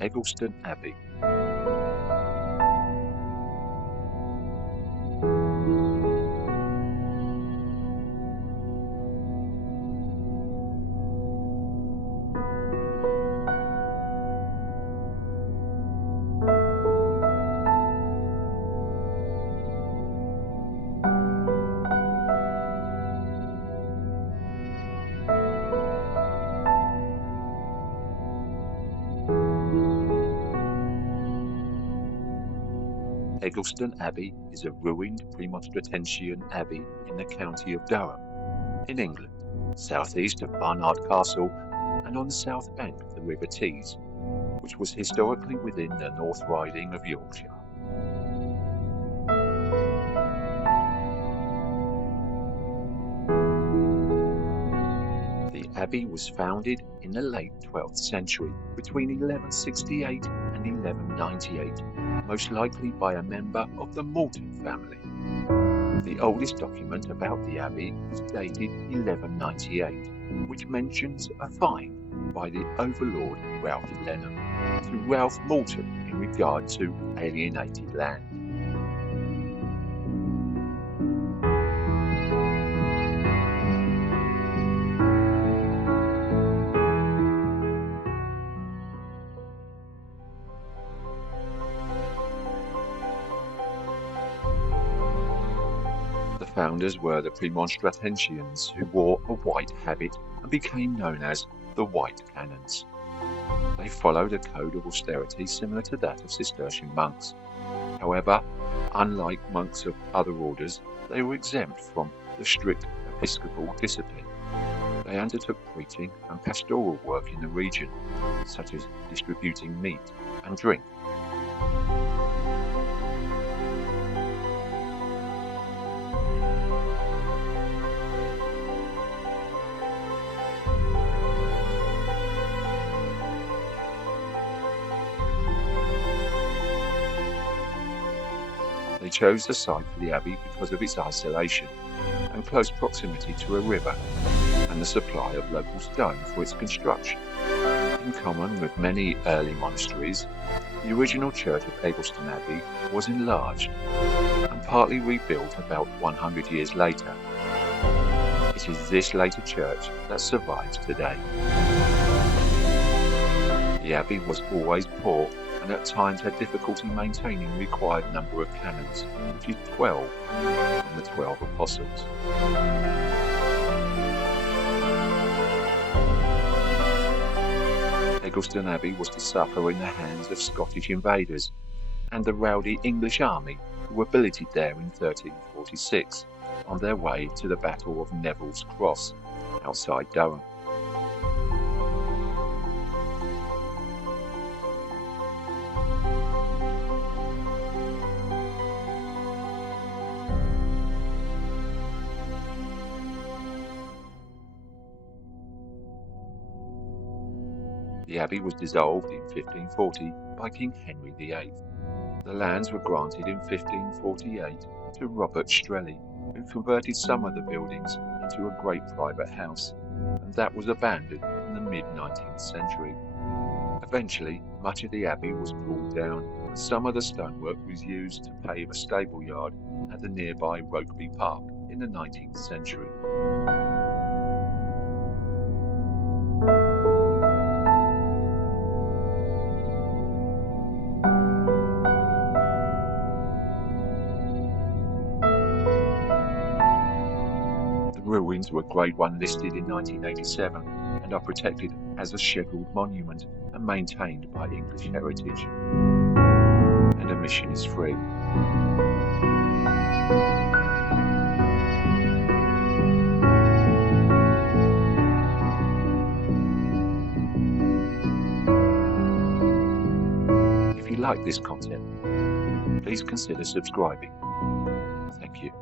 Egglestone Abbey. Egglestone Abbey is a ruined Premonstratensian abbey in the county of Durham, in England, southeast of Barnard Castle and on the south bank of the River Tees, which was historically within the North Riding of Yorkshire. The abbey was founded in the late 12th century, between 1168 and 1198, most likely by a member of the Multon family. The oldest document about the abbey is dated 1198, which mentions a fine by the overlord Ralph Lenham to Ralph Multon in regard to alienated land. The founders were the Premonstratensians, who wore a white habit and became known as the White Canons. They followed a code of austerity similar to that of Cistercian monks. However, unlike monks of other orders, they were exempt from the strict Episcopal discipline. They undertook preaching and pastoral work in the region, such as distributing meat and drink. They chose the site for the abbey because of its isolation and close proximity to a river and the supply of local stone for its construction. In common with many early monasteries, the original church of Egglestone Abbey was enlarged and partly rebuilt about 100 years later. It is this later church that survives today. The abbey was always poor and at times had difficulty maintaining the required number of canons, which is 12 from the 12 apostles. Egglestone Abbey was to suffer in the hands of Scottish invaders and the rowdy English army who were billeted there in 1346 on their way to the Battle of Neville's Cross outside Durham. The abbey was dissolved in 1540 by King Henry VIII. The lands were granted in 1548 to Robert Strelley, who converted some of the buildings into a great private house, and that was abandoned in the mid-19th century. Eventually, much of the abbey was pulled down, and some of the stonework was used to pave a stable yard at the nearby Rokeby Park in the 19th century. The ruins were Grade 1 listed in 1987 and are protected as a scheduled monument and maintained by English Heritage. And admission is free. If you like this content, please consider subscribing. Thank you.